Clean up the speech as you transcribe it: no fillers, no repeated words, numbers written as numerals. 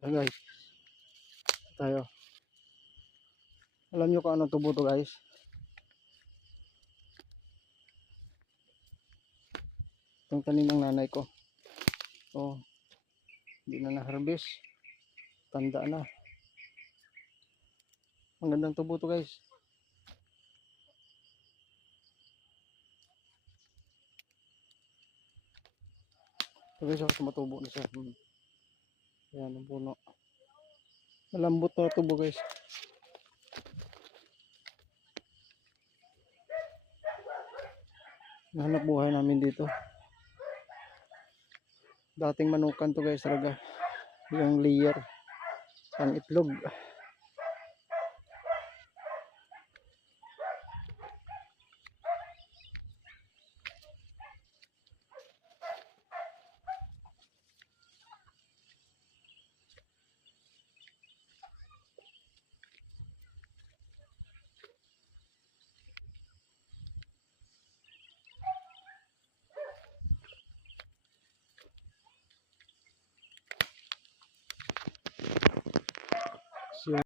Ayan guys, tayo. Alam nyo kung anong tubo to guys? Itong tanim ng nanay ko. Oh, hindi na na-harvest. Tanda na. Ang gandang tubo to guys. Ito guys, ako tumatubo na siya. Ayan ang puno. Malambot na tubo guys. Nahanap buhay namin dito. Dating manukan to guys talaga. Yung layer ang itlog. So,